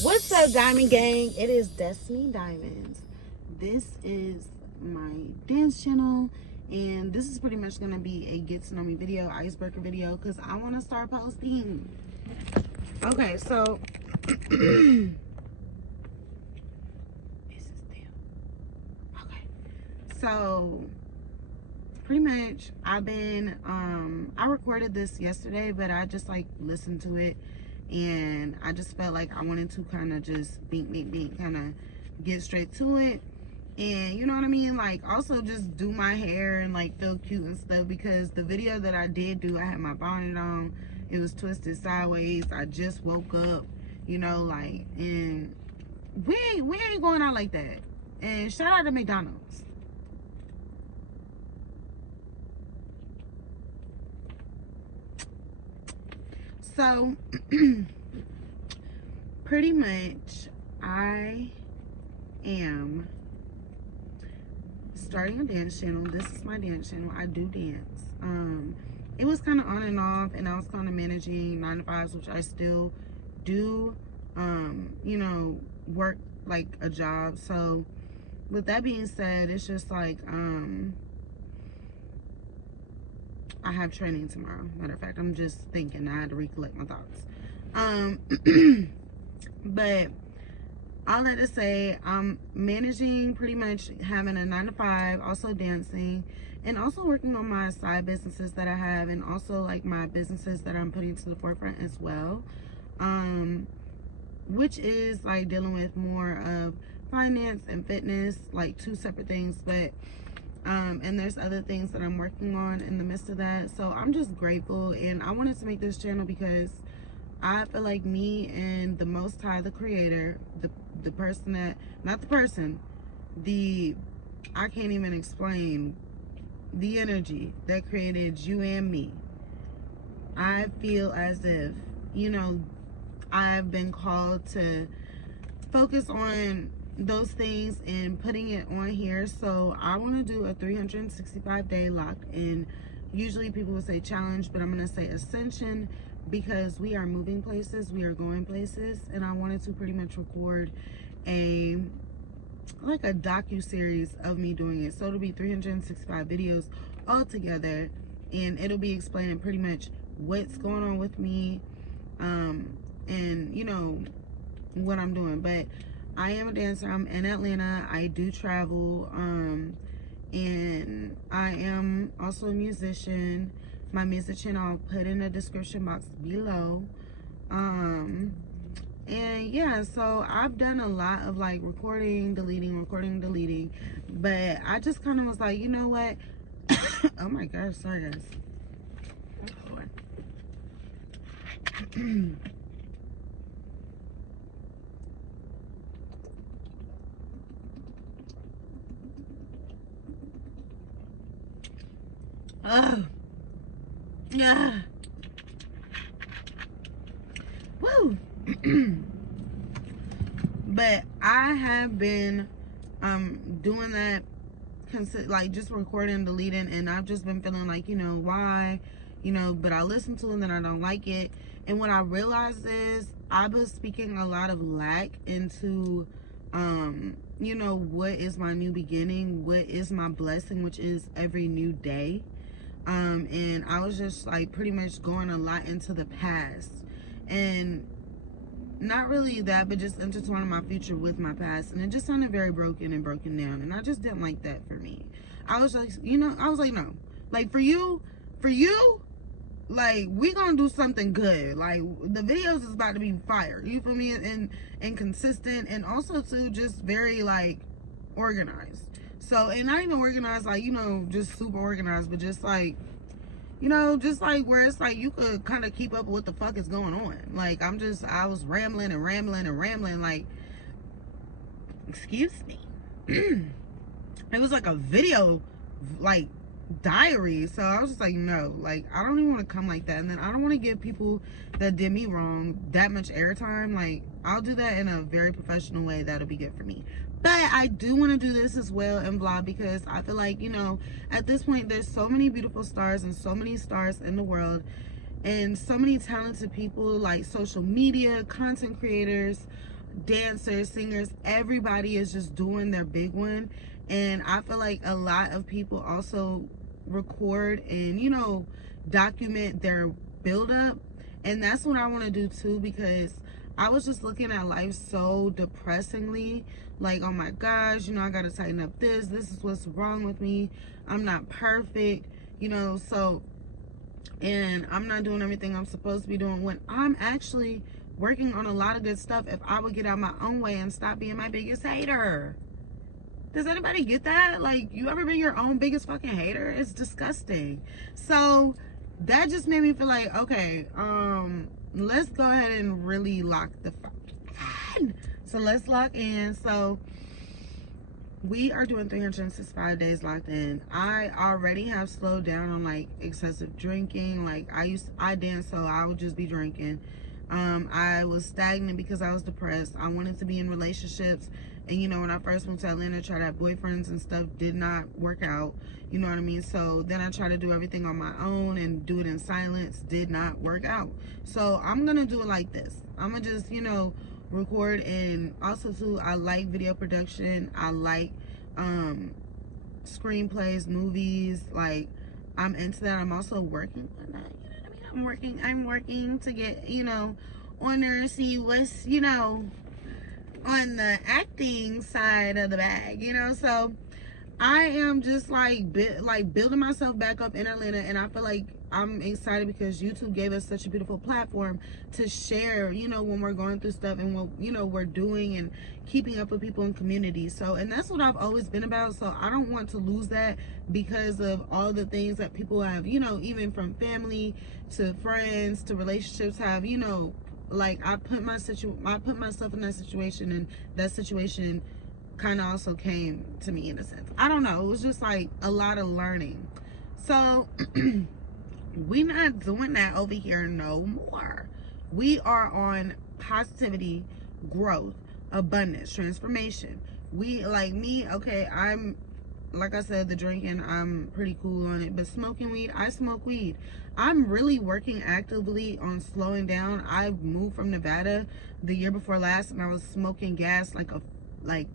What's up, Diamond Gang? It is Destiny Diamonds. This is my dance channel, and this is pretty much going to be a get to know me video, icebreaker video, because I want to start posting. Okay, so this is them. Okay, so pretty much I've been I recorded this yesterday, but I just like listened to it, and I just felt like I wanted to kind of just beat kind of get straight to it. And you know what I mean, like also just do my hair and like feel cute and stuff, because the video that I did do, I had my bonnet on, it was twisted sideways, I just woke up, you know, like, and we ain't going out like that. And shout out to McDonald's. So pretty much I am starting a dance channel. This is my dance channel. I do dance. It was kind of on and off, and I was kind of managing 9 to 5s, which I still do, you know, work like a job. So with that being said, it's just like I have training tomorrow. Matter of fact, I'm just thinking, I had to recollect my thoughts. But all that to say, I'm managing, pretty much having a 9 to 5, also dancing, and also working on my side businesses that I have, and also like my businesses that I'm putting to the forefront as well, which is like dealing with more of finance and fitness, like 2 separate things. But and there's other things that I'm working on in the midst of that. So I'm just grateful, and I wanted to make this channel because I feel like me and the Most High, the Creator, the person that, not the person, I can't even explain the energy that created you and me. I feel as if, you know, I've been called to focus on those things and putting it on here. So I want to do a 365-day lock, and usually people would say challenge, but I'm going to say ascension, because we are moving places, we are going places, and I wanted to pretty much record like a docu-series of me doing it. So it'll be 365 videos all together, and it'll be explaining pretty much what's going on with me, and you know what I'm doing. But I am a dancer. I'm in Atlanta. I do travel, and I am also a musician. My music channel I'll put in the description box below. And yeah, so I've done a lot of like recording, deleting, but I just kind of was like, you know what? Oh my gosh, sorry guys. Oh, yeah. Woo. But I have been doing that, like just recording, deleting, and I've just been feeling like, you know, why, you know, but I listen to it and then I don't like it. And what I realized is I was speaking a lot of lack into you know, what is my new beginning, what is my blessing, which is every new day. And I was just like pretty much going a lot into the past, and not really that, but just intertwining my future with my past, and it just sounded very broken and broken down, and I just didn't like that for me. I was like, you know, I was like, no, like for you, like we gonna do something good. Like the videos is about to be fire, you feel me, and consistent, and also too just very like organized. So, and not even organized like, you know, just super organized, but just like, you know, just like where it's like you could kind of keep up with what the fuck is going on. Like I was rambling, like, excuse me. It was like a video, like diary. So I was just like, no, like I don't even want to come like that. And then I don't want to give people that did me wrong that much airtime. Like I'll do that in a very professional way. That'll be good for me. But I do want to do this as well and vlog, because I feel like, you know, at this point there's so many beautiful stars and so many stars in the world, and so many talented people, like social media content creators, dancers, singers, everybody is just doing their big one. And I feel like a lot of people also record and, you know, document their build up. And that's what I want to do too, because I was just looking at life so depressingly. Like, oh my gosh, you know, I got to tighten up this. This is what's wrong with me. I'm not perfect, you know, so, and I'm not doing everything I'm supposed to be doing when I'm actually working on a lot of good stuff if I would get out my own way and stop being my biggest hater. Does anybody get that? Like, you ever been your own biggest fucking hater? It's disgusting. So that just made me feel like, okay, let's go ahead and really lock the fuck in. So let's lock in. So we are doing 365 days locked in. I already have slowed down on like excessive drinking. Like I dance, so I would just be drinking. I was stagnant because I was depressed. I wanted to be in relationships, and you know, when I first moved to Atlanta, tried to have boyfriends and stuff, did not work out, you know what I mean? So then I tried to do everything on my own and do it in silence, did not work out. So I'm gonna do it like this. I'm gonna just, you know, record. And also too, I like video production. I like screenplays, movies. Like, I'm into that. I'm also working on that, you know what I mean? I'm working to get, you know, on there and see what's, you know, on the acting side of the bag, you know. So I am just like building myself back up in Atlanta, and I feel like I'm excited because YouTube gave us such a beautiful platform to share, you know, when we're going through stuff and what, you know, we're doing and keeping up with people in community. So, and that's what I've always been about. So I don't want to lose that because of all the things that people have, you know, even from family to friends to relationships have, you know, like I put myself in that situation, and that situation kind of also came to me in a sense. I don't know. It was just like a lot of learning. So we not doing that over here no more. We are on positivity, growth, abundance, transformation. We, like me, okay, I'm, like I said, the drinking, I'm pretty cool on it. But smoking weed, I smoke weed. I'm really working actively on slowing down. I moved from Nevada the year before last, and I was smoking gas like a lot.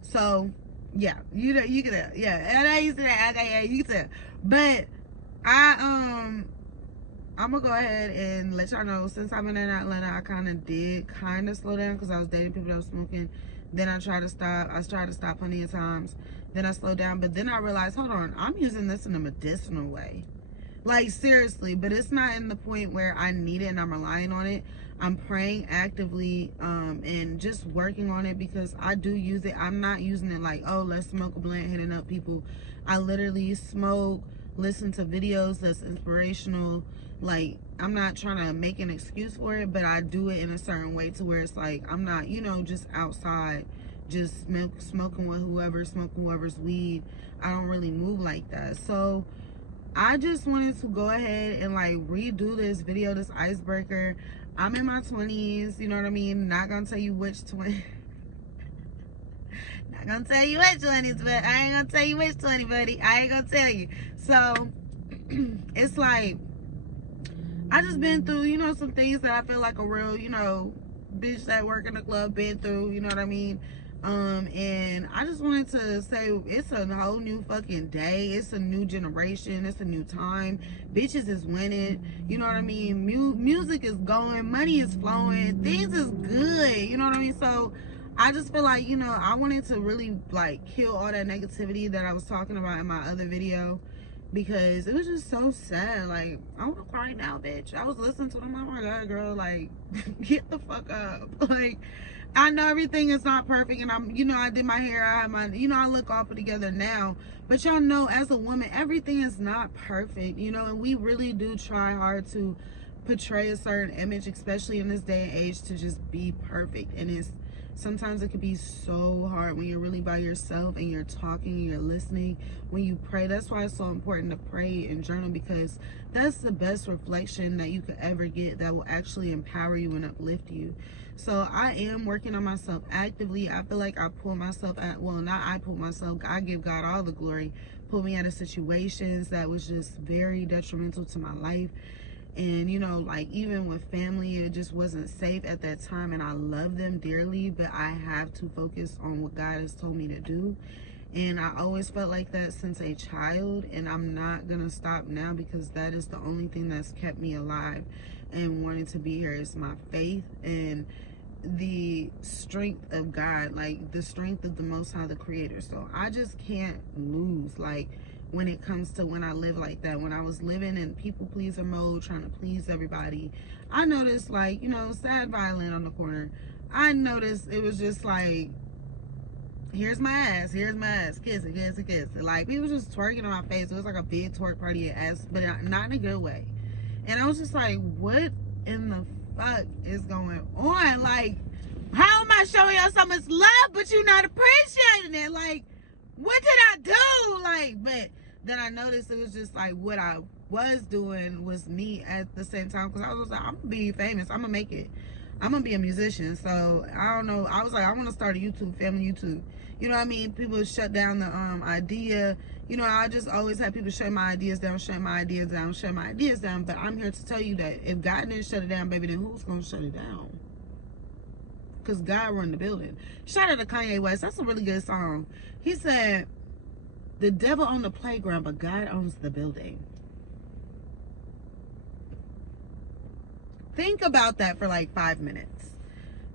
So yeah, you can tell. Yeah, and I used to that. Okay, yeah, you can tell. But I'm gonna go ahead and let y'all know, since I've been in Atlanta, I kind of slow down because I was dating people that was smoking. Then I tried to stop. I tried to stop plenty of times. Then I slowed down, but then I realized, hold on, I'm using this in a medicinal way. Like, seriously, but it's not in the point where I need it and I'm relying on it. I'm praying actively and just working on it because I do use it. I'm not using it like, oh, let's smoke a blunt, hitting up people. I literally smoke, listen to videos that's inspirational. Like, I'm not trying to make an excuse for it, but I do it in a certain way to where it's like I'm not, you know, just outside just smoking with whoever, smoking whoever's weed. I don't really move like that. So I just wanted to go ahead and like redo this video, this icebreaker. I'm in my 20s, you know what I mean? Not gonna tell you which 20. Not gonna tell you which 20s, but I ain't gonna tell you which 20, buddy. I ain't gonna tell you. So it's like I just been through, you know, some things that I feel like a real, you know, bitch that work in the club been through, you know what I mean? And I just wanted to say it's a whole new fucking day. It's a new generation. It's a new time. Bitches is winning. You know what I mean? Music is going. Money is flowing. Things is good. You know what I mean? So I just feel like, you know, I wanted to really like kill all that negativity that I was talking about in my other video, because it was just so sad. Like, I want to cry now, bitch. I was listening to them. Oh my God, girl, like, get the fuck up. Like, I know everything is not perfect, and I'm, you know, I did my hair, I have my, you know, I look all put together now, but y'all know, as a woman, everything is not perfect, you know, and we really do try hard to portray a certain image, especially in this day and age, to just be perfect. And it's, sometimes it can be so hard when you're really by yourself and you're talking and you're listening. When you pray, that's why it's so important to pray and journal, because that's the best reflection that you could ever get that will actually empower you and uplift you. So I am working on myself actively. I feel like I pulled myself at, well, not I pulled myself, I give God all the glory, put me out of situations that was just very detrimental to my life. And you know, like even with family, it just wasn't safe at that time, and I love them dearly, but I have to focus on what God has told me to do. And I always felt like that since a child, and I'm not gonna stop now, because that is the only thing that's kept me alive and wanting to be here is my faith and the strength of God, like the strength of the Most High, the Creator. So I just can't lose, like when it comes to when I live like that. When I was living in people pleaser mode, trying to please everybody, I noticed, like, you know, sad violin on the corner, I noticed it was just like, here's my ass, kiss it, kiss it, kiss it. Like, people just twerking on my face. It was like a big twerk party at ass, but not in a good way. And I was just like, what in the fuck is going on? Like, how am I showing y'all so much love, but you're not appreciating it? Like, what did I do? Like, but then I noticed it was just like what I was doing was me at the same time, because I was like, I'm gonna be famous, I'm gonna make it, I'm gonna be a musician. So I don't know, I was like, I want to start a YouTube, family YouTube. You know what I mean? People shut down the idea. You know, I just always have people shut my ideas down, shut my ideas down, shut my ideas down. But I'm here to tell you that if God didn't shut it down, baby, then who's gonna shut it down? Because God run the building. Shout out to Kanye West. That's a really good song. He said, the devil owns the playground, but God owns the building. Think about that for like 5 minutes.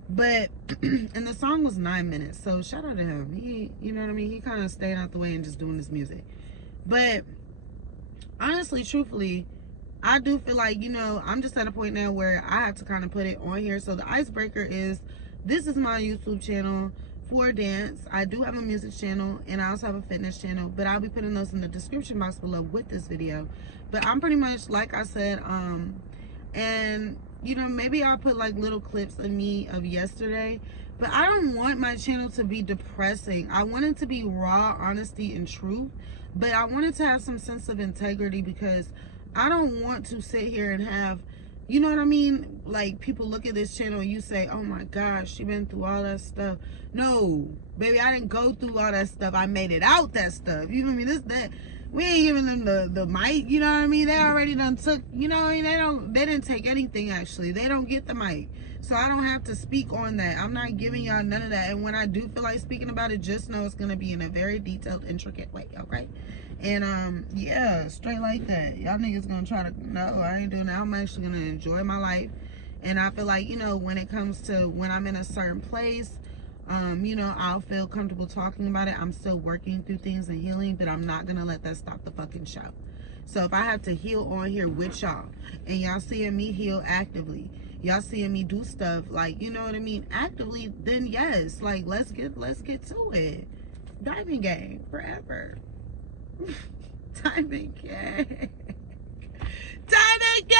But, and the song was 9 minutes. So shout out to him. He, you know what I mean? He kind of stayed out the way and just doing his music. But honestly, truthfully, I do feel like, you know, I'm just at a point now where I have to kind of put it on here. So the Icebreaker is, this is my YouTube channel for dance. I do have a music channel, and I also have a fitness channel, but I'll be putting those in the description box below with this video. But I'm pretty much, like I said, and you know, maybe I'll put like little clips of me of yesterday, but I don't want my channel to be depressing. I want it to be raw honesty and truth, but I want it to have some sense of integrity, because I don't want to sit here and have, you know what I mean, like people look at this channel and you say, oh my gosh, she been through all that stuff. No, baby, I didn't go through all that stuff. I made it out that stuff. You know what I mean? That we ain't giving them the mic, you know what I mean? They already done took, you know what I mean? They didn't take anything, actually. They don't get the mic. So I don't have to speak on that. I'm not giving y'all none of that. And when I do feel like speaking about it, just know it's gonna be in a very detailed, intricate way, okay? And yeah, straight like that. Y'all niggas gonna try to, no, I ain't doing that. I'm actually gonna enjoy my life. And I feel like, you know, when it comes to when I'm in a certain place, you know, I'll feel comfortable talking about it. I'm still working through things and healing, but I'm not gonna let that stop the fucking show. So if I have to heal on here with y'all, and y'all seeing me heal actively, y'all seeing me do stuff, like, you know what I mean, actively, then yes, like, let's get to it. Diamond game forever. Diamond gang. Diamond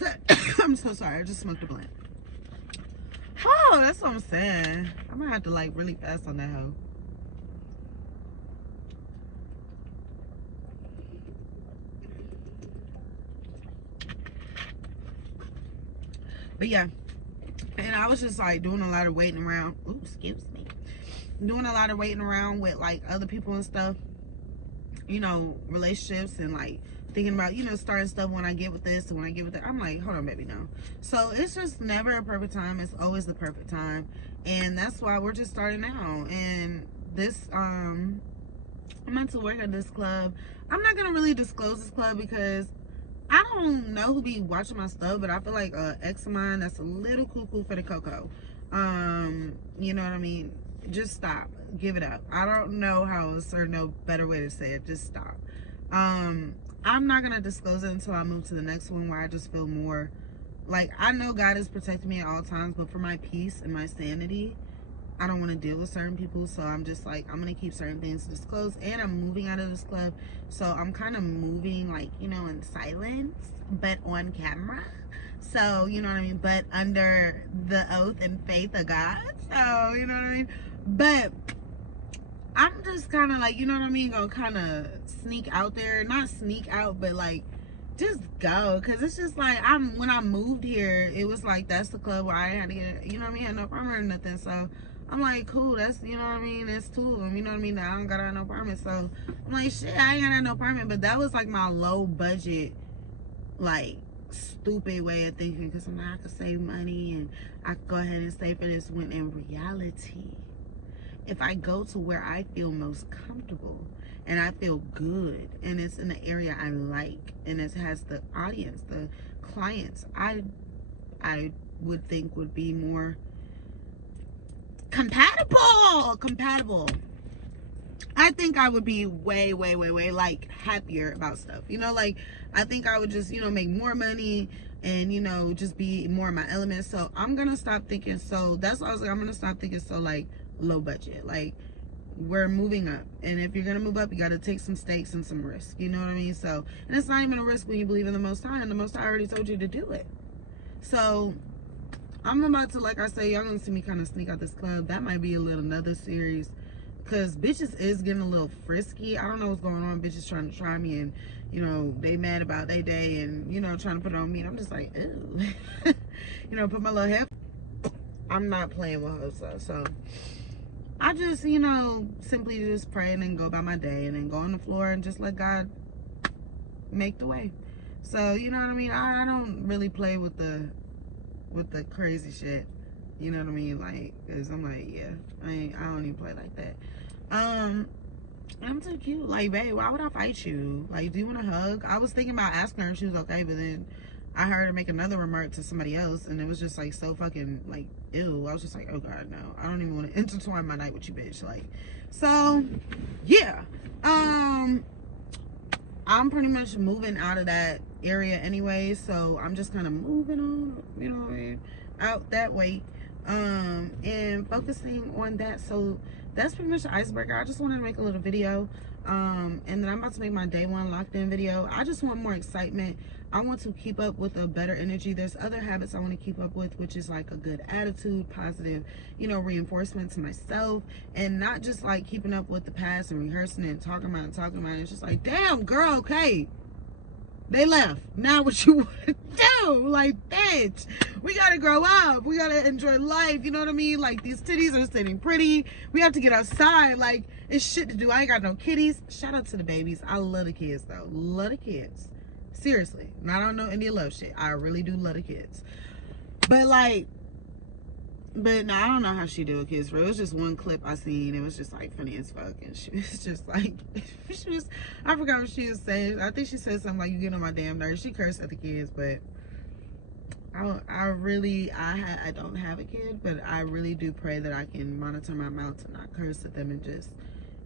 gang. I'm so sorry, I just smoked a blunt. Oh, that's what I'm saying. I might have to like really fast on that hoe. But yeah, and I was just like doing a lot of waiting around. Ooh, excuse me. Doing a lot of waiting around with like other people and stuff. You know, relationships, and like thinking about, you know, starting stuff when I get with this and when I get with that. I'm like, hold on, baby, no. So it's just never a perfect time. It's always the perfect time. And that's why we're just starting now. And this, I'm meant to work at this club. I'm not going to really disclose this club because I don't know who be watching my stuff, but I feel like ex of mine that's a little cuckoo for the cocoa. You know what I mean? Just stop. Give it up. I don't know how else or no better way to say it. Just stop. I'm not gonna disclose it until I move to the next one, where I just feel more like, I know God is protecting me at all times, but for my peace and my sanity, I don't want to deal with certain people. So I'm just like, I'm gonna keep certain things disclosed, and I'm moving out of this club, so I'm kind of moving, like, you know, in silence but on camera. So you know what I mean, but under the oath and faith of God. So you know what I mean. But I'm just kind of like, you know what I mean, gonna kind of sneak out there, not sneak out, but like just go, because it's just like, when I moved here, it was like, that's the club where I had to get, you know what I mean, had no apartment or nothing. So I'm like, cool, that's, you know what I mean, it's two of them, you know what I mean, I don't got no apartment. So I'm like, shit, I ain't got no apartment. But that was like my low budget like stupid way of thinking, because I'm like, I could save money and I could go ahead and save for this, when in reality, if I go to where I feel most comfortable and I feel good and it's in the area I like and it has the audience, the clients I would think would be more compatible, I think I would be way like happier about stuff, you know. Like, I think I would just, you know, make more money and, you know, just be more in my element. So I'm gonna stop thinking, so that's why I was like, I'm gonna stop thinking so like low budget. Like, we're moving up, and if you're gonna move up, you got to take some stakes and some risk, you know what I mean? So, and it's not even a risk when you believe in the Most High, and the Most High already told you to do it. So I'm about to, like I say, y'all gonna see me kind of sneak out this club. That might be a little another series, because bitches is getting a little frisky. I don't know what's going on. Bitches trying to try me, and, you know, they mad about their day and, you know, trying to put it on me. And I'm just like, ew. You know, put my little head. I'm not playing with her. So I just, you know, simply just pray and then go by my day and then go on the floor and just let God make the way. So, you know what I mean? I don't really play with the crazy shit. You know what I mean? Like, cause I'm like, yeah, I don't even play like that. I'm too cute. Like, babe, why would I fight you? Like, do you want a hug? I was thinking about asking her if she was okay, but then I heard her make another remark to somebody else, and it was just like so fucking like ew. I was just like, oh god, no, I don't even want to intertwine my night with you, bitch. Like, so yeah, I'm pretty much moving out of that area anyway, so I'm just kind of moving on, you know what I mean, out that way, and focusing on that. So that's pretty much the icebreaker. I just wanted to make a little video, and then I'm about to make my day one locked in video. I just want more excitement. I want to keep up with a better energy. There's other habits I want to keep up with, which is like a good attitude, positive, you know, reinforcement to myself, and not just like keeping up with the past and rehearsing and talking about it. It's just like, damn, girl, okay, they left. Now what you want to do? Like, bitch, we gotta grow up. We gotta enjoy life. You know what I mean? Like, these titties are sitting pretty. We have to get outside. Like, it's shit to do. I ain't got no kitties. Shout out to the babies. I love the kids, though. Love the kids. Seriously. Not on no India love shit. I really do love the kids. But, like, but no, I don't know how she do with kids. It was just one clip I seen. It was just like funny as fuck, and she was just like, she was, I forgot what she was saying. I think she said something like, "You get on my damn nerves." She cursed at the kids, but I don't have a kid, but I really do pray that I can monitor my mouth to not curse at them and just,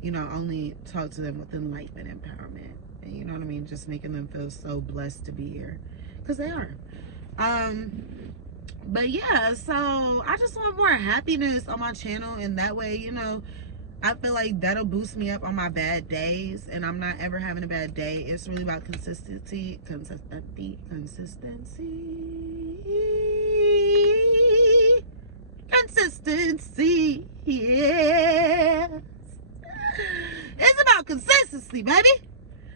you know, only talk to them with enlightenment, empowerment, and you know what I mean, just making them feel so blessed to be here, because they are. But yeah, so I just want more happiness on my channel, and that way, you know, I feel like that'll boost me up on my bad days, and I'm not ever having a bad day. It's really about consistency, yes. It's about consistency, baby.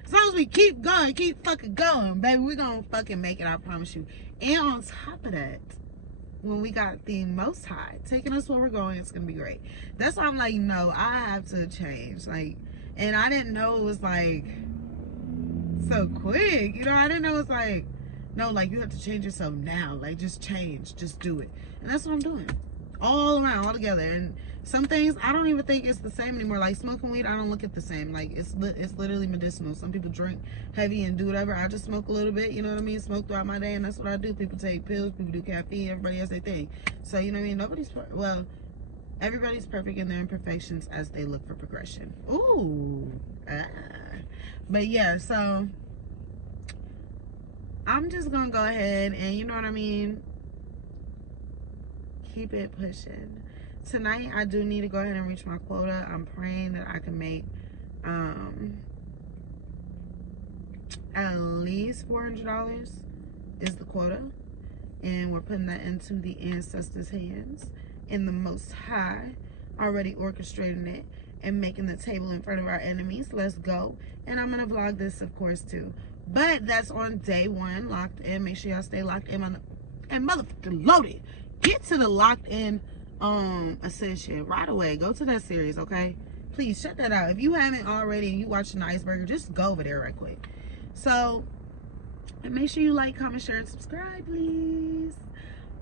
As long as we keep going, keep fucking going, baby, we're gonna fucking make it, I promise you. And on top of that, when we got the Most High taking us where we're going, it's gonna be great. That's why I'm like, no, I have to change. Like, and I didn't know it was like so quick, you know. I didn't know it was like, no, like, you have to change yourself now. Like, just change, just do it. And that's what I'm doing, all around, all together. And some things I don't even think it's the same anymore. Like, smoking weed, I don't look at the same. Like, it's literally medicinal. Some people drink heavy and do whatever. I just smoke a little bit, you know what I mean? Smoke throughout my day, and that's what I do. People take pills, people do caffeine, everybody has their thing. So, you know what I mean? Everybody's perfect in their imperfections as they look for progression. Ooh. But yeah, so I'm just gonna go ahead and, you know what I mean, keep it pushing. Tonight I do need to go ahead and reach my quota. I'm praying that I can make at least $400 is the quota, and we're putting that into the ancestors' hands, and the Most High already orchestrating it and making the table in front of our enemies. Let's go. And I'm gonna vlog this, of course, too, but that's on day one, locked in. Make sure y'all stay locked in and motherfucking loaded. Get to the locked in ascension right away. Go to that series, okay? Please check that out. If you haven't already and you watching the Icebreaker, just go over there right quick. So And make sure you like, comment, share, and subscribe, please.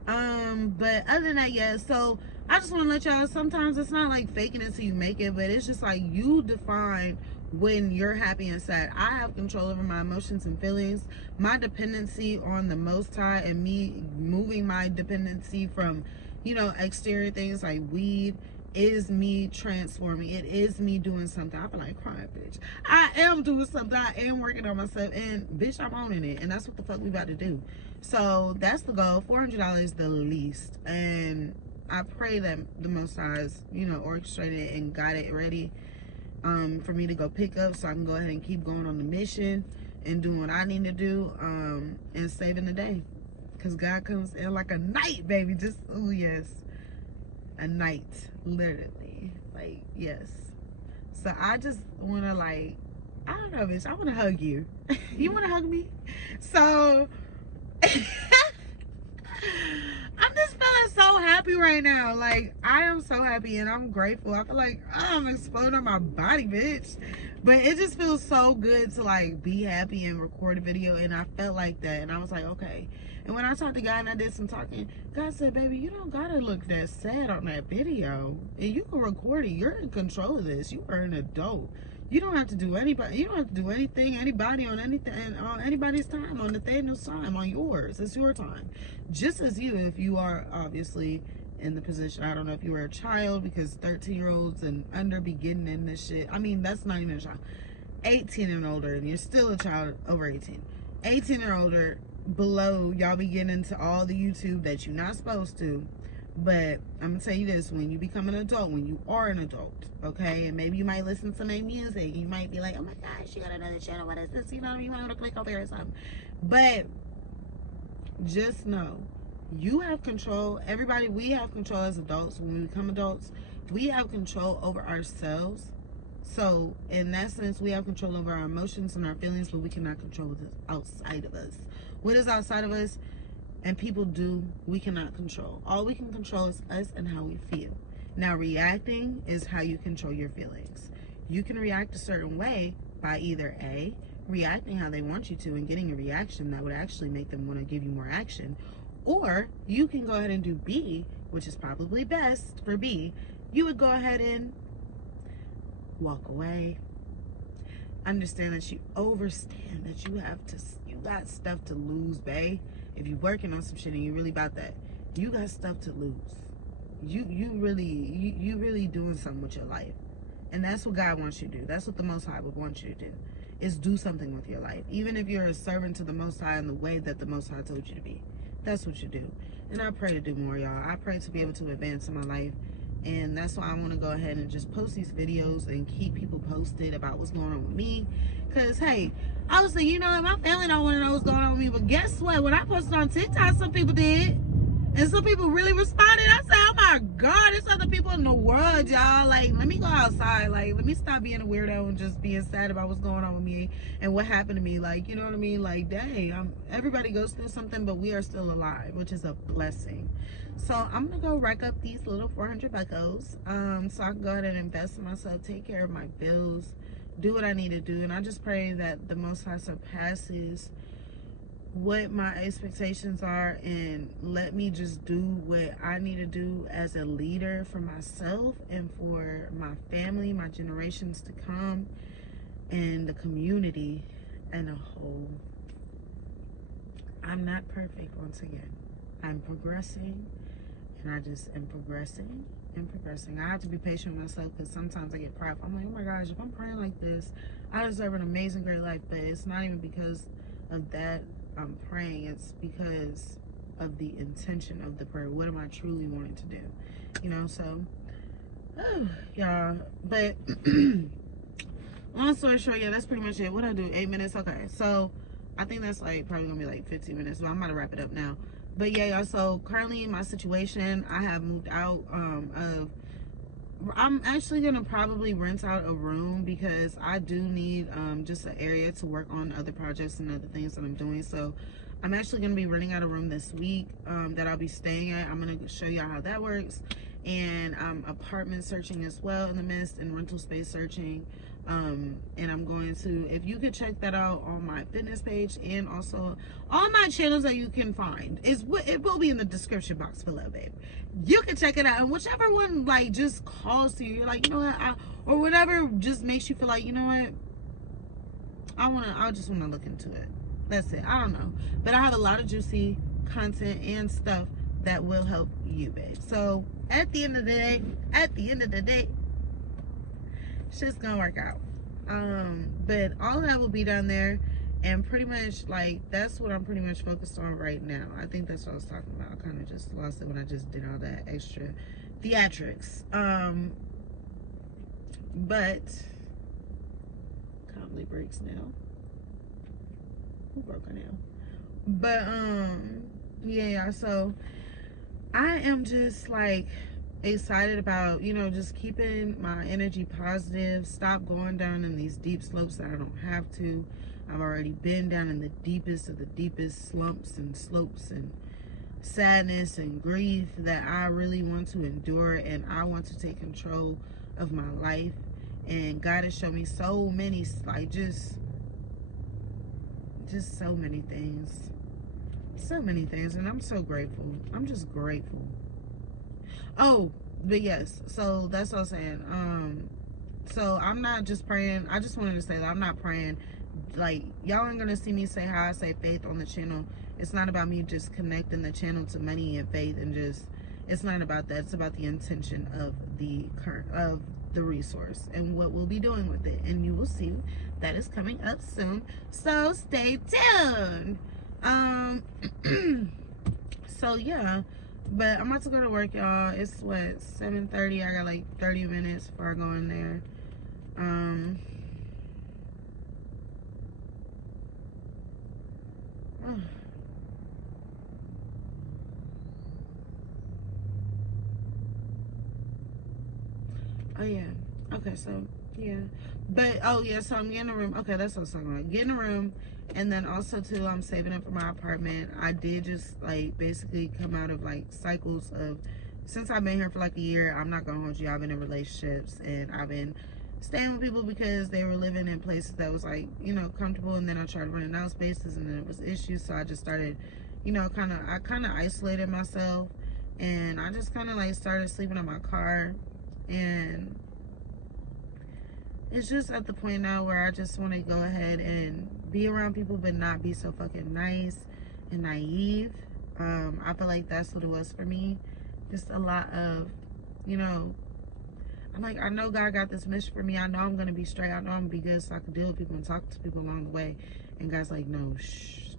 But other than that, yeah, so I just want to let y'all, sometimes it's not like faking it till you make it, but it's just like you define when you're happy and sad. I have control over my emotions and feelings. My dependency on the Most High, and me moving my dependency from, you know, exterior things like weed, is me transforming. It is me doing something. I feel like crying, bitch. I am doing something. I am working on myself, and bitch, I'm owning it. And that's what the fuck we about to do. So that's the goal. $400 the least. And I pray that the Most High is, you know, orchestrated and got it ready for me to go pick up, so I can go ahead and keep going on the mission and doing what I need to do, and saving the day. Because God comes in like a night, baby. Just, oh yes, a night, literally, like, yes. So I just want to, like, I don't know, bitch, I want to hug you. You want to hug me? So I'm just feeling so happy right now. Like, I am so happy and I'm grateful. I feel like I'm exploding on my body, bitch. But it just feels so good to, like, be happy and record a video. And I felt like that. And I was like, okay. And when I talked to God and I did some talking, God said, baby, you don't gotta look that sad on that video. And you can record it. You're in control of this. You are an adult. You don't have to do anybody. You don't have to do anything, anybody on anything, on anybody's time, on Nathaniel's time, on yours. It's your time. Just as you, if you are obviously in the position, I don't know if you were a child, because 13-year-olds and under be getting in this shit. I mean, that's not even a child. 18 and older, and you're still a child over 18. 18 or older, below, y'all be getting into all the YouTube that you're not supposed to. But I'm gonna tell you this, when you become an adult, when you are an adult, okay, and maybe you might listen to their music, you might be like, oh my gosh, she got another channel, what is this, you know what I mean, you want to click over or something. But just know, you have control. Everybody, we have control as adults. When we become adults, we have control over ourselves. So in that sense, we have control over our emotions and our feelings, but we cannot control what's outside of us. What is outside of us and people do, we cannot control. All we can control is us and how we feel. Now, reacting is how you control your feelings. You can react a certain way by either A, reacting how they want you to and getting a reaction that would actually make them want to give you more action, or you can go ahead and do B, which is probably best for B. You would go ahead and walk away. Understand that you overstand that you got stuff to lose, babe. If you're working on some shit and you really about that, you got stuff to lose. You really doing something with your life. And that's what God wants you to do. That's what the Most High would want you to do, is do something with your life. Even if you're a servant to the Most High in the way that the Most High told you to be. That's what you do. And I pray to do more, y'all. I pray to be able to advance in my life. And that's why I want to go ahead and just post these videos and keep people posted about what's going on with me. Because, hey, I was thinking, you know, my family don't want to know what's going on with me. But guess what? When I posted on TikTok, some people did. And some people really responded. I said, oh my God, there's other people in the world, y'all. Like, let me go outside. Like, let me stop being a weirdo and just being sad about what's going on with me and what happened to me. Like, you know what I mean? Like, dang, everybody goes through something, but we are still alive, which is a blessing. So I'm going to go rack up these little 400 buckos, so I can go ahead and invest in myself, take care of my bills, do what I need to do. And I just pray that the Most High surpasses what my expectations are and let me just do what I need to do as a leader for myself and for my family, my generations to come, and the community and a whole. I'm not perfect, once again. I'm progressing, and I just am progressing and progressing. I have to be patient with myself, because sometimes I get prideful. I'm like, oh my gosh, if I'm praying like this, I deserve an amazing, great life. But it's not even because of that I'm praying. It's because of the intention of the prayer. What am I truly wanting to do? You know, so, oh, y'all. But long story short, yeah, that's pretty much it. What I do, 8 minutes? Okay, so I think that's like probably gonna be like 15 minutes, but I'm gonna wrap it up now. But yeah, y'all, so currently my situation, I have moved out I'm actually gonna probably rent out a room, because I do need just an area to work on other projects and other things that I'm doing. So I'm actually gonna be renting out a room this week that I'll be staying at. I'm gonna show y'all how that works. And apartment searching as well in the midst, and rental space searching. And I'm going to, if you could check that out on my fitness page, and also all my channels that you can find, it will be in the description box below, babe. You can check it out, and whichever one like just calls to you, you're like, you know what, or whatever just makes you feel like, you know what, I just wanna look into it. That's it. I don't know, but I have a lot of juicy content and stuff that will help you, babe. So at the end of the day, shit's gonna work out. But all of that will be down there, and pretty much like that's what I'm pretty much focused on right now. I think that's what I was talking about. I kind of just lost it when I just did all that extra theatrics. But calmly breaks now. Who broke her nail? But yeah, so I am just like excited about, you know, just keeping my energy positive, stop going down in these deep slopes that I don't have to. I've already been down in the deepest of the deepest slumps and slopes and sadness and grief that I really want to endure, and I want to take control of my life. And God has shown me so many, like just so many things, and I'm so grateful. I'm just grateful. Oh, but yes, so that's what I was saying. So I'm not just praying. I just wanted to say that I'm not praying. Like, y'all aren't gonna see me say how I say faith on the channel. It's not about me just connecting the channel to money and faith, and just, it's not about that. It's about the intention of the resource and what we'll be doing with it, and you will see that is coming up soon, so stay tuned. So yeah, but I'm about to go to work, y'all. It's what, 7:30. I got like 30 minutes before I go in there. Oh yeah. Okay, so yeah. But oh yeah, so I'm getting a room. Okay, that's what I was talking about. Getting a room, and then also too, I'm saving up for my apartment. I did just like basically come out of like cycles of, since I've been here for like a year, I'm not gonna hold you, I've been in relationships, and I've been staying with people because they were living in places that was like, you know, comfortable, and then I tried running out spaces, and then it was issues, so I just started, you know, I kind of isolated myself, and I just kind of like started sleeping in my car. And it's just at the point now where I just want to go ahead and be around people, but not be so fucking nice and naive. I feel like that's what it was for me. Just a lot of, you know, I'm like, I know God got this mission for me. I know I'm going to be straight. I know I'm going to be good, so I can deal with people and talk to people along the way. And God's like, no, shh,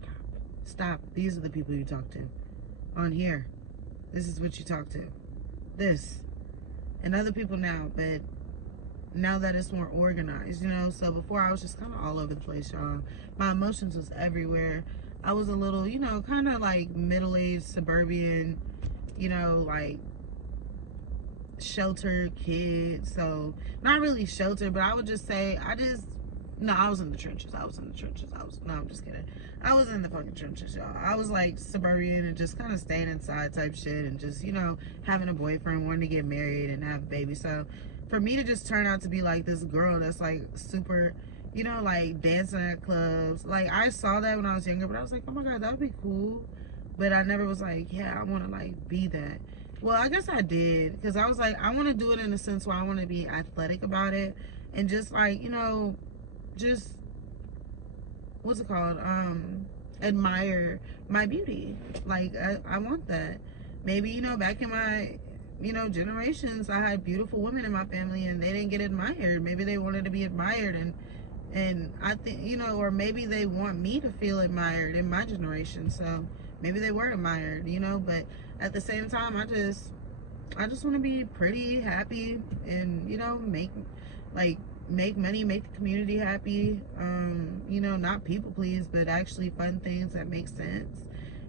stop. These are the people you talk to on here. This is what you talk to. This. And other people now, but now that it's more organized, you know. So before I was just kind of all over the place, y'all. My emotions was everywhere. I was a little, you know, kind of like middle-aged suburban, you know, like sheltered kid. So not really sheltered, but I would just say I was in the trenches. No, I'm just kidding. I was in the fucking trenches, y'all. I was like suburban and just kind of staying inside type shit, and just, you know, having a boyfriend, wanting to get married and have a baby. So for me to just turn out to be like this girl that's like super, you know, like dancing at clubs, like I saw that when I was younger, but I was like, oh my God, that would be cool. But I never was like, yeah, I want to like be that. Well, I guess I did, because I was like, I want to do it in a sense where I want to be athletic about it, and just like, you know, just, what's it called, admire my beauty. Like I want that. Maybe, you know, back in my, you know, generations, I had beautiful women in my family and they didn't get admired. Maybe they wanted to be admired, and I think, you know, or maybe they want me to feel admired in my generation, so maybe they were admired, you know. But at the same time, I just want to be pretty, happy, and, you know, make money, make the community happy, you know, not people please, but actually fun things that make sense.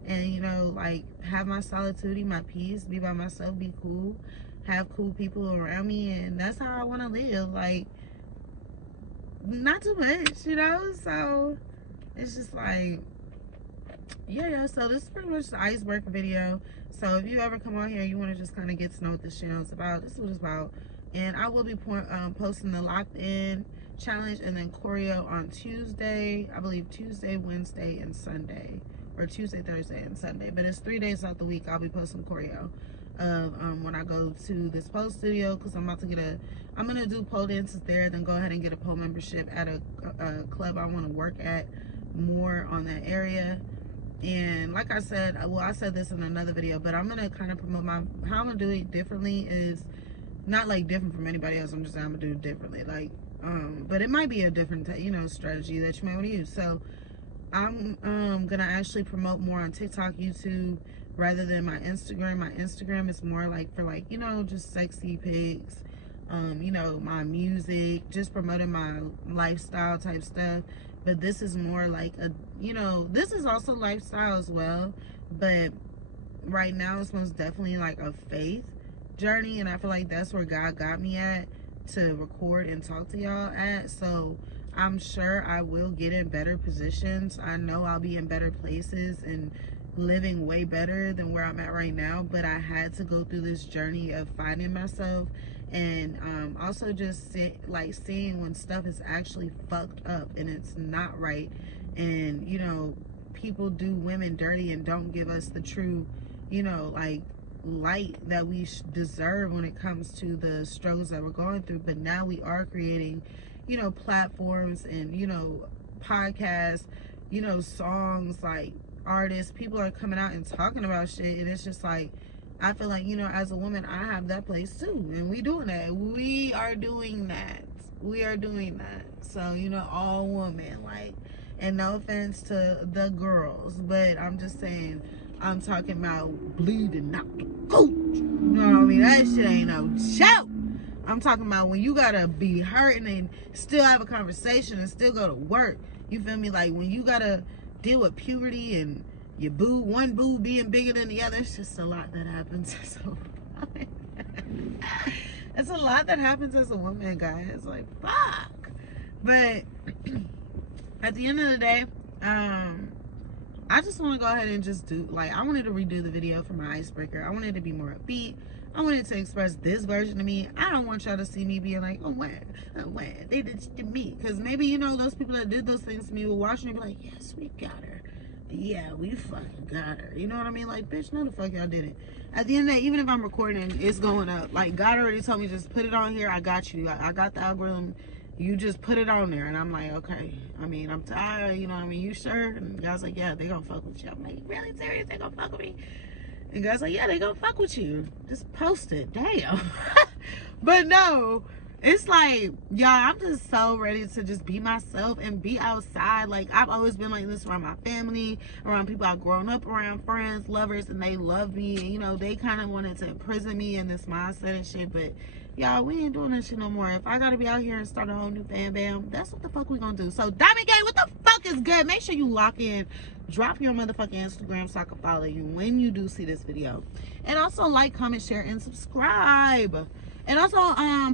And, you know, like, have my solitude, my peace, be by myself, be cool, have cool people around me, and that's how I want to live. Like, not too much, you know. So it's just like, yeah, so this is pretty much the icebreaker video. So if you ever come on here, you want to just kind of get to know what this channel is about, this is what it's about. And I will be posting the locked in challenge, and then choreo on Tuesday, I believe Tuesday, Wednesday, and Sunday, or Tuesday, Thursday, and Sunday. But it's 3 days out the week I'll be posting choreo of when I go to this pole studio, because I'm gonna do pole dances there, then go ahead and get a pole membership at a club I want to work at more on that area. And like I said, well, I said this in another video, but I'm gonna kind of promote how I'm gonna do it differently is not like different from anybody else. I'm just saying I'm gonna do it differently, like but it might be a different strategy that you might want to use. So I'm gonna actually promote more on TikTok, YouTube, rather than my Instagram. My Instagram is more like for like, just sexy pics, my music, just promoting my lifestyle type stuff. But this is more like this is also lifestyle as well, but right now it's most definitely like a faith journey, and I feel like that's where God got me at to record and talk to y'all at. So I'm sure I will get in better positions. I know I'll be in better places and living way better than where I'm at right now, but I had to go through this journey of finding myself, and also just seeing when stuff is actually fucked up and it's not right, and people do women dirty and don't give us the true like light that we deserve when it comes to the struggles that we're going through. But now we are creating platforms and podcasts, songs, like artists, people are coming out and talking about shit, and it's just like I feel like as a woman I have that place too, and we are doing that. So all women, like, and no offense to the girls, but I'm just saying, I'm talking about bleeding out the gooch. You know what I mean? That shit ain't no joke. I'm talking about when you gotta be hurting and still have a conversation and still go to work. You feel me? Like when you gotta deal with puberty and your one boo being bigger than the other. It's just a lot that happens as a woman. It's a lot that happens as a woman, guys. Like, fuck. But at the end of the day, I just want to go ahead and just I wanted to redo the video for my icebreaker. I wanted it to be more upbeat. I wanted to express this version of me. I don't want y'all to see me being like, oh, what? They did to me. Because maybe, those people that did those things to me will watch me and be like, yes, we got her. Yeah, we fucking got her. You know what I mean? Like, bitch, no the fuck y'all didn't. At the end of the day, even if I'm recording, it's going up. Like, God already told me, just put it on here. I got you. I got the algorithm. You just put it on there. And I'm like, okay. I mean, I'm tired. You know what I mean? You sure? And God's like, yeah, they gonna fuck with you. I'm like, really serious? They gonna fuck with me? And God's like, yeah, they gonna fuck with you. Just post it. Damn. But no. It's like, y'all, I'm just so ready to just be myself and be outside. Like, I've always been like this around my family, around people I've grown up around, friends, lovers, and they love me. And, they kind of wanted to imprison me in this mindset and shit. But, y'all, we ain't doing that shit no more. If I gotta be out here and start a whole new fan bam, that's what the fuck we gonna do. So, Diamond Gang, what the fuck is good? Make sure you lock in. Drop your motherfucking Instagram so I can follow you when you do see this video. And also like, comment, share, and subscribe. And also,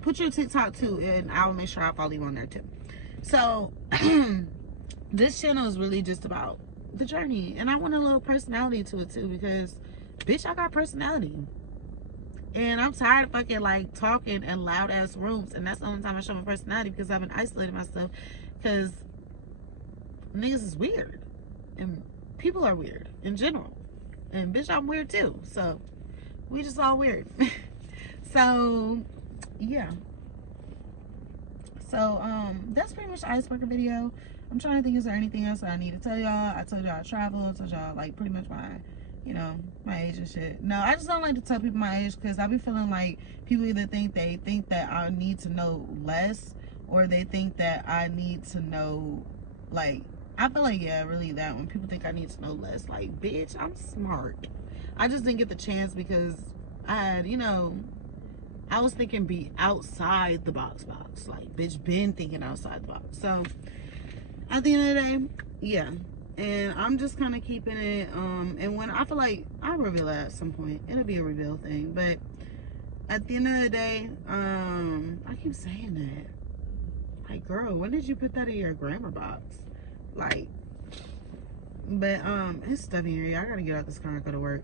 put your TikTok too, and I will make sure I follow you on there too. So, this channel is really just about the journey, and I want a little personality to it too, because, bitch, I got personality. And I'm tired of fucking like talking in loud ass rooms, and that's the only time I show my personality, because I've been isolating myself, because niggas is weird, and people are weird in general, and bitch, I'm weird too. So, we just all weird. So yeah, so that's pretty much the icebreaker video. I'm trying to think, is there anything else that I need to tell y'all? I told y'all I travel. I told y'all like pretty much my my age and shit. No, I just don't like to tell people my age, because I be feeling like people either think that I need to know less, or they think that I need to know, like, I feel like, yeah, really, that when people think I need to know less, like, bitch, I'm smart. I just didn't get the chance because I had, I was thinking be outside the box. Like, bitch, been thinking outside the box. So, at the end of the day, yeah. And I'm just kind of keeping it, and when I feel like I'll reveal it at some point. It'll be a reveal thing. But at the end of the day, I keep saying that. Like, girl, when did you put that in your grammar box? Like, but, it's stuff in here. I gotta get out this car and go to work.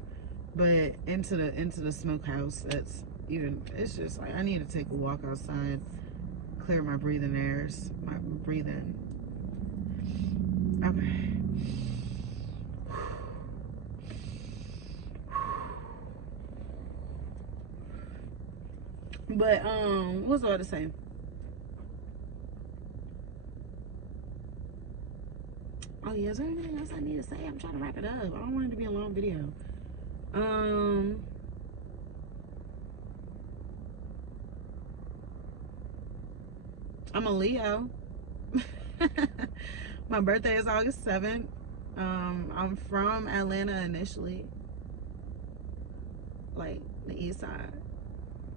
But into the smokehouse, it's just like I need to take a walk outside, clear my breathing airs. My breathing. Okay. But what was I about to say? Oh yeah, is there anything else I need to say? I'm trying to wrap it up. I don't want it to be a long video. I'm a Leo. My birthday is August 7th. I'm from Atlanta initially. Like the east side.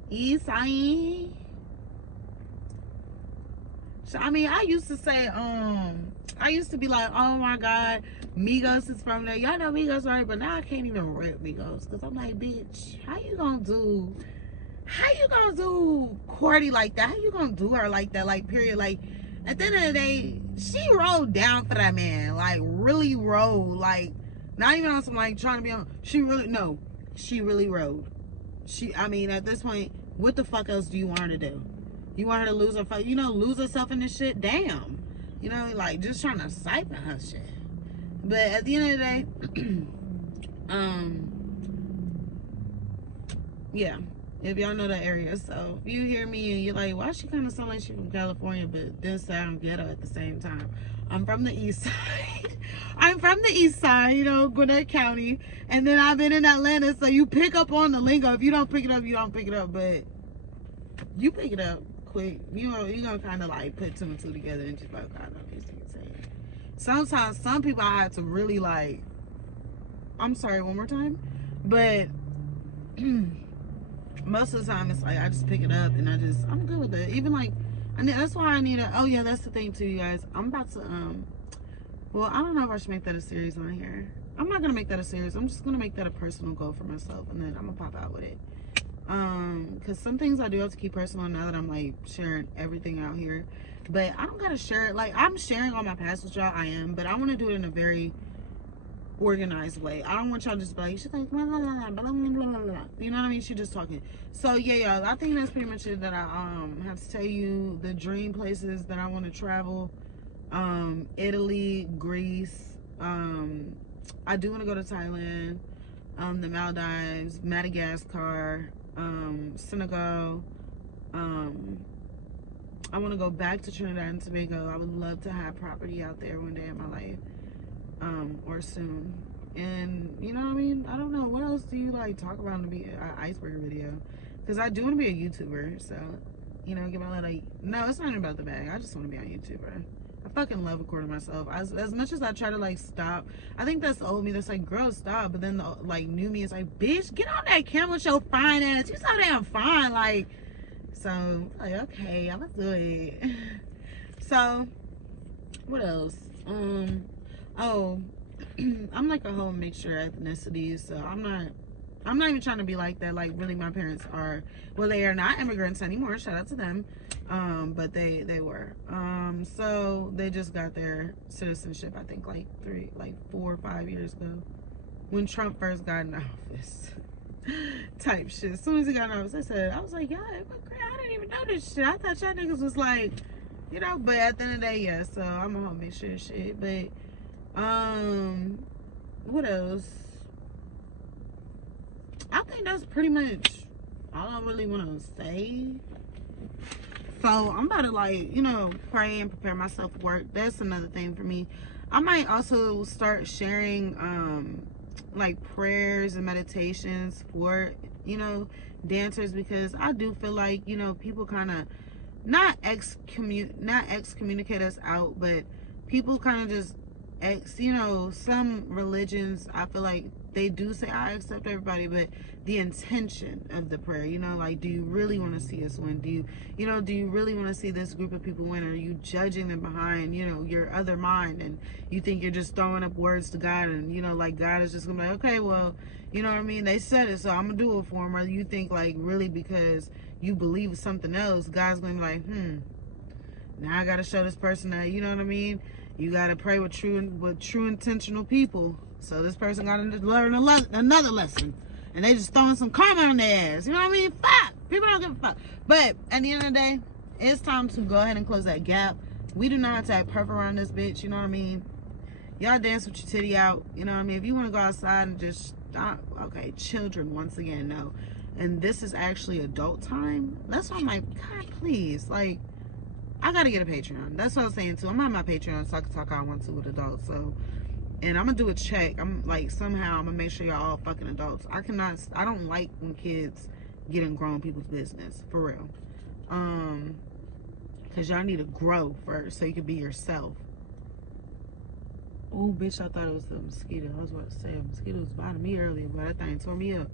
East side. So, I mean, I used to say, I used to be like, oh my God, Migos is from there. Y'all know Migos, right? But now I can't even rep Migos. Because I'm like, bitch, how you gonna do Cordy like that? How you gonna do her like that? Like, period. Like, at the end of the day, she rolled down for that man. Like, really rolled. Like, not even on some, like, trying to be on. She really rode. I mean, at this point, what the fuck else do you want her to do? You want her to lose herself in this shit? Damn. You know, like, just trying to siphon her shit. But at the end of the day, yeah. If y'all know that area. So, if you hear me and you're like, why she kind of sound like she from California, but then sound ghetto at the same time? I'm from the east side. I'm from the east side, you know, Gwinnett County. And then I've been in Atlanta, so you pick up on the lingo. If you don't pick it up, you don't pick it up. But you pick it up quick. You know, you're going to kind of like put two and two together and just like, I know these things saying. Sometimes, some people I have to really like, I'm sorry, one more time. But most of the time it's like I just pick it up and I'm good with it. Even like, that's why I need oh yeah, that's the thing too, you guys. I'm about to well, I don't know if I should make that a series on here. I'm not gonna make that a series. I'm just gonna make that a personal goal for myself, and then I'm gonna pop out with it. Because some things I do have to keep personal now that I'm like sharing everything out here. But I don't gotta share it. Like, I'm sharing all my past with y'all, I am, but I want to do it in a very organized way. I don't want y'all just be like, she's like blah, blah, blah, blah, blah, blah, blah. You know what I mean? She just talking. So yeah, y'all, I think that's pretty much it that I have to tell you. The dream places that I want to travel: Italy, Greece. I do want to go to Thailand, the Maldives, Madagascar, Senegal. I want to go back to Trinidad and Tobago. I would love to have property out there one day in my life. Or soon. And you know what I mean? I don't know, what else do you like talk about to be an icebreaker video? Because I do want to be a YouTuber, so you know, get my little, no, it's not even about the bag. I just want to be a YouTuber. I fucking love recording myself. As much as I try to like stop, I think that's the old me that's like, girl, stop. But then the like new me is like, bitch, get on that camera with your fine ass. You so damn fine. Like, so like, okay, I'm gonna do it. So what else? Oh, I'm like a whole mixture of ethnicities, so I'm not even trying to be like that. Like, really, my parents are, well, they are not immigrants anymore, shout out to them, but they were, so they just got their citizenship, I think like 4 or 5 years ago, when Trump first got in office. Type shit. As soon as he got in office, I was like, yeah, I didn't even know this shit. I thought y'all niggas was like, you know, but at the end of the day, yeah, so I'm a whole mixture of shit. But what else? I think that's pretty much all I really want to say. So I'm about to, like, you know, pray and prepare myself for work. That's another thing for me. I might also start sharing like prayers and meditations for, you know, dancers, because I do feel like, you know, people kind of not excommunicate us out, but people kind of just you know, some religions, I feel like they do say I accept everybody, but the intention of the prayer, you know, like, do you really want to see us win? Do you really want to see this group of people win? Or are you judging them behind, you know, your other mind, and you think you're just throwing up words to God, and, you know, like, God is just gonna be like, okay, well, you know what I mean, they said it, so I'm gonna do it for them. Or you think, like, really because you believe something else, God's gonna be like, now I gotta show this person that, you know what I mean, you gotta pray with true intentional people. So this person gotta learn another lesson, and they just throwing some karma on their ass. You know what I mean? Fuck, people don't give a fuck. But at the end of the day, it's time to go ahead and close that gap. We do not have to act perfect around this bitch, you know what I mean? Y'all dance with your titty out, you know what I mean? If you want to go outside and just stop, okay, children, once again, no. And this is actually adult time. That's why I'm like, God, please, like, I gotta get a Patreon. That's what I was saying too. I'm on my Patreon so I can talk how I want to with adults. So, and I'm gonna do a check. I'm like, somehow I'm gonna make sure y'all all fucking adults. I don't like when kids get in grown people's business, for real. Cause y'all need to grow first so you can be yourself. Oh, bitch, I thought it was a mosquito. I was about to say a mosquito was biting me earlier, but that thing tore me up.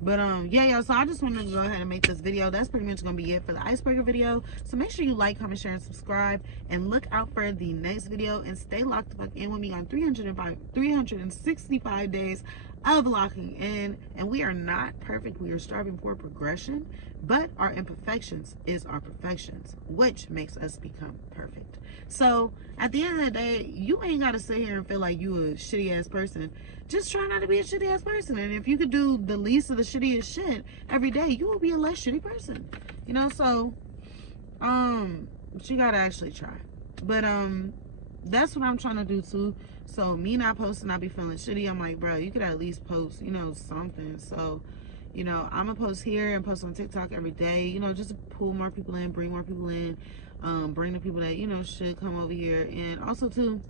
But yeah, y'all, so I just wanted to go ahead and make this video. That's pretty much gonna be it for the icebreaker video. So make sure you like, comment, share, and subscribe, and look out for the next video, and stay locked the fuck in with me on 365 days of locking in. And we are not perfect. We are striving for progression, but our imperfections is our perfections, which makes us become perfect. So at the end of the day, you ain't gotta sit here and feel like you a shitty ass person. Just try not to be a shitty ass person. And if you could do the least of the shittiest shit every day, you will be a less shitty person. You know, so but you gotta actually try. But that's what I'm trying to do too. So me not posting, I be feeling shitty. I'm like, bro, you could at least post, you know, something. So, you know, I'm gonna post here and post on TikTok every day, you know, just to pull more people in, bring more people in, bring the people that, you know, should come over here. And also too,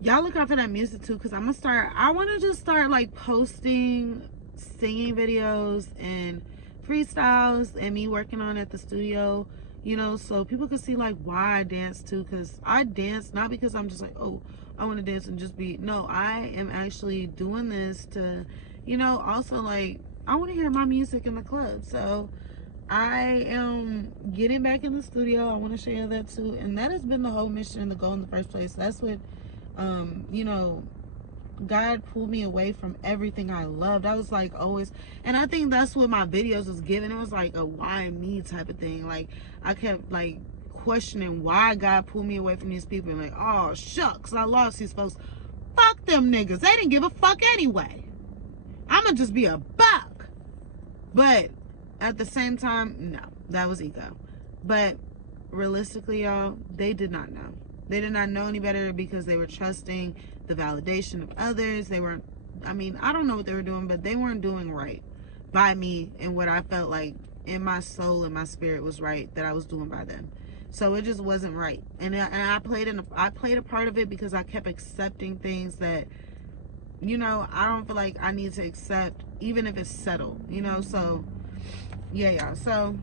y'all look out for that music too, because I want to just start like posting singing videos and freestyles and me working on at the studio, you know, so people can see like why I dance too. Because I dance not because I'm just like, oh, I want to dance and just be, no, I am actually doing this to, you know, also like I want to hear my music in the club. So I am getting back in the studio. I want to share that too, and that has been the whole mission and the goal in the first place. That's what you know, God pulled me away from everything I loved. I was like always, and I think that's what my videos was giving. It was like a why me type of thing. Like I kept like questioning why God pulled me away from these people, and like, oh shucks, I lost these folks. Fuck them niggas. They didn't give a fuck anyway. I'ma just be a buck. But at the same time, no, that was ego. But realistically, y'all, they did not know. They did not know any better because they were trusting the validation of others. They weren't, I mean, I don't know what they were doing, but they weren't doing right by me and what I felt like in my soul and my spirit was right that I was doing by them. So it just wasn't right. And I played a part of it because I kept accepting things that, you know, I don't feel like I need to accept, even if it's settled, you know. So yeah, y'all. So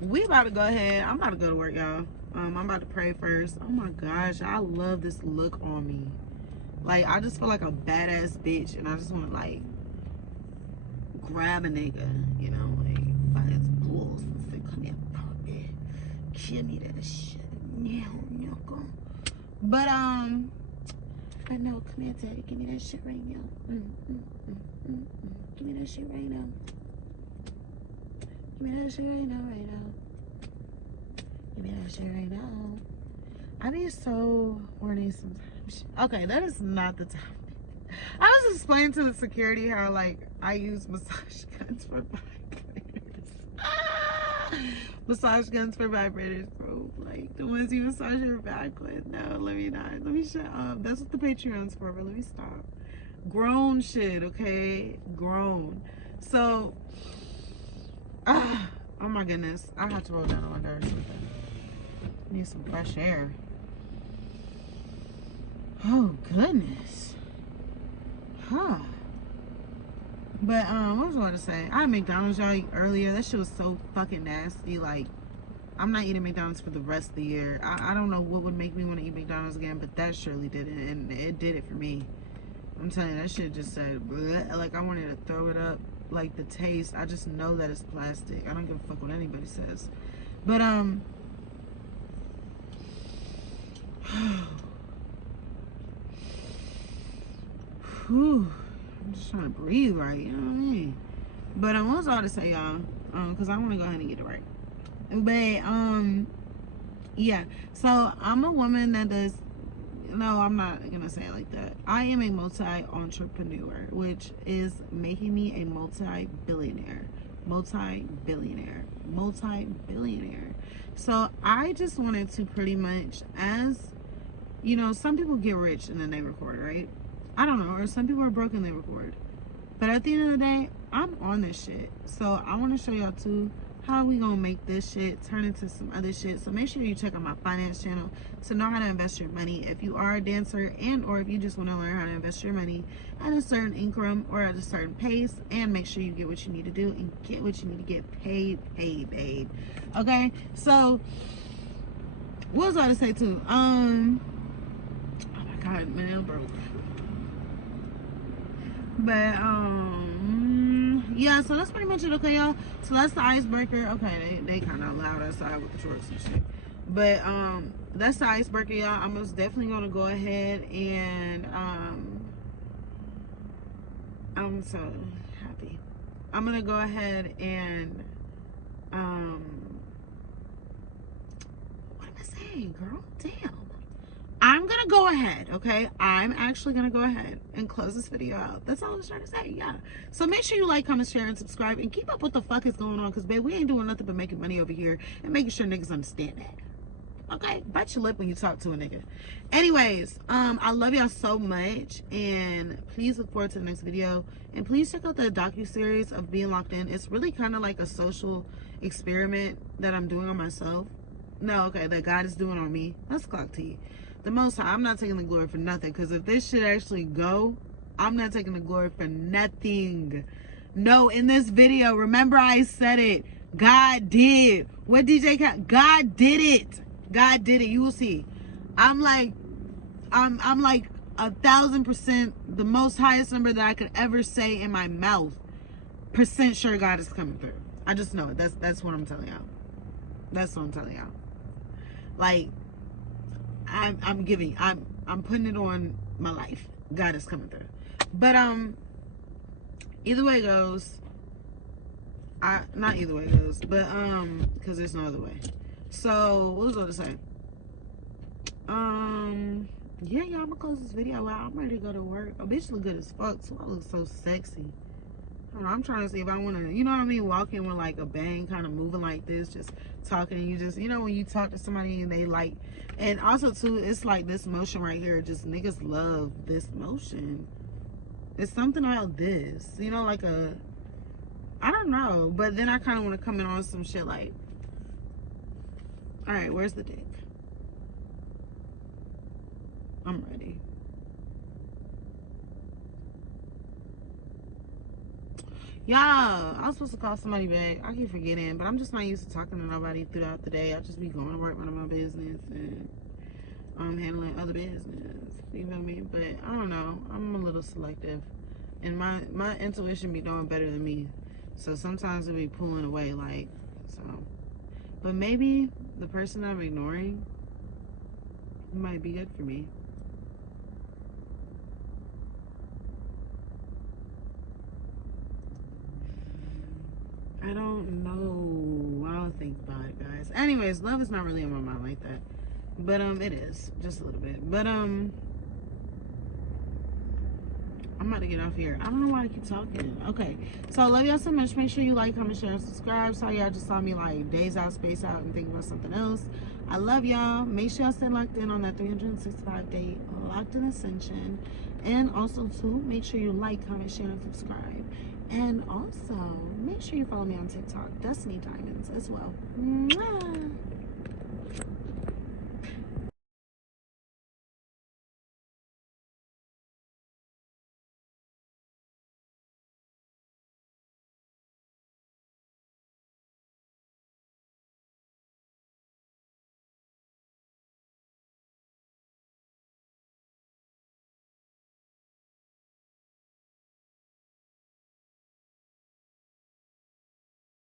we about to go ahead. I'm about to go to work, y'all. I'm about to pray first. Oh my gosh, I love this look on me. Like, I just feel like a badass bitch, and I just want to like grab a nigga, you know, like by his balls and say, "Come here, puppy, give me that shit." But I know, come here, Teddy, give me that shit right now. Give me that shit right now. Give me that shit right now, right now. Give me that shit right now. I be so horny sometimes. Okay, that is not the topic. I was explaining to the security how like I use massage guns for vibrators. Massage guns for vibrators, bro. Like the ones you massage your back with. No, let me not. Let me shut up. That's what the Patreon's for, but let me stop. Grown shit, okay? Grown. So, oh my goodness. I have to roll down on my nerves with that. Need some fresh air. Oh goodness. Huh. But what was I going to say? I had McDonald's y'all earlier. That shit was so fucking nasty. Like, I'm not eating McDonald's for the rest of the year. I don't know what would make me want to eat McDonald's again, but that surely did it, and it did it for me. I'm telling you, that shit just said bleh. Like I wanted to throw it up. Like the taste, I just know that it's plastic. I don't give a fuck what anybody says. But whew, I'm just trying to breathe right, you know what I mean? But what was all to say, y'all? Because I want to go ahead and get it right. But yeah. So I'm a woman that does. No, I'm not gonna say it like that. I am a multi-entrepreneur, which is making me a multi-billionaire. multi-billionaire. So I just wanted to pretty much, as you know, some people get rich and then they record, right? I don't know, or some people are broke and they record. But at the end of the day, I'm on this shit. So I want to show y'all too how we gonna make this shit turn into some other shit. So make sure you check out my finance channel to know how to invest your money. If you are a dancer and or if you just want to learn how to invest your money at a certain income or at a certain pace, and make sure you get what you need to do and get what you need to get paid, babe. Okay, so what was I to say too? Oh my god, my nail broke. But yeah, so that's pretty much it. Okay, y'all, so that's the icebreaker. Okay, they kind of loud outside with the trucks and shit, but that's the icebreaker, y'all. I'm most definitely gonna go ahead and I'm so happy. I'm gonna go ahead and what am I saying, girl? Damn. I'm gonna go ahead, okay? I'm actually gonna go ahead and close this video out. That's all I was trying to say, yeah. So make sure you like, comment, share, and subscribe, and keep up what the fuck is going on, because, babe, we ain't doing nothing but making money over here and making sure niggas understand that. Okay? Bite your lip when you talk to a nigga. Anyways, I love y'all so much, and please look forward to the next video. And please check out the docu-series of Being Locked In. It's really kind of like a social experiment that I'm doing on myself. No, okay, that God is doing on me. That's clock T. The Most High, I'm not taking the glory for nothing, because if this shit actually go, I'm not taking the glory for nothing. No, in this video, remember I said it, God did. What DJ God did it. God did it. You will see. I'm like 1,000% the most highest number that I could ever say in my mouth % sure God is coming through. I just know it. That's what I'm telling y'all. That's what I'm telling y'all. Like, I'm putting it on my life. God is coming through. But either way it goes, not either way it goes, but because there's no other way. So what was I to say? Yeah, y'all, I'm gonna close this video out. I'm ready to go to work. Oh, bitch look good as fuck, so I look so sexy. I don't know, I'm trying to see if I want to, you know what I mean, walk in with like a bang, kind of moving like this, just talking, and you just, you know, when you talk to somebody and they like, and also too, it's like this motion right here, just niggas love this motion. It's something about this, you know, like I don't know, but then I kind of want to come in on some shit like, all right, where's the dick? I'm ready. Y'all, I was supposed to call somebody back. I keep forgetting, but I'm just not used to talking to nobody throughout the day. I just be going to work, running my business, and handling other business. You feel me? But I don't know. I'm a little selective, and my intuition be doing better than me. So sometimes it be pulling away, like so. But maybe the person I'm ignoring might be good for me. I don't know. I'll think about it, guys. Anyways, love is not really in my mind like that. But it is. Just a little bit. But I'm about to get off here. I don't know why I keep talking. Okay. So I love y'all so much. Make sure you like, comment, share, and subscribe. Sorry y'all just saw me like days out, space out, and think about something else. I love y'all. Make sure y'all stay locked in on that 365-day locked in ascension. And also too, make sure you like, comment, share, and subscribe. And also, make sure you follow me on TikTok, Destiny Diamonds, as well. Mwah!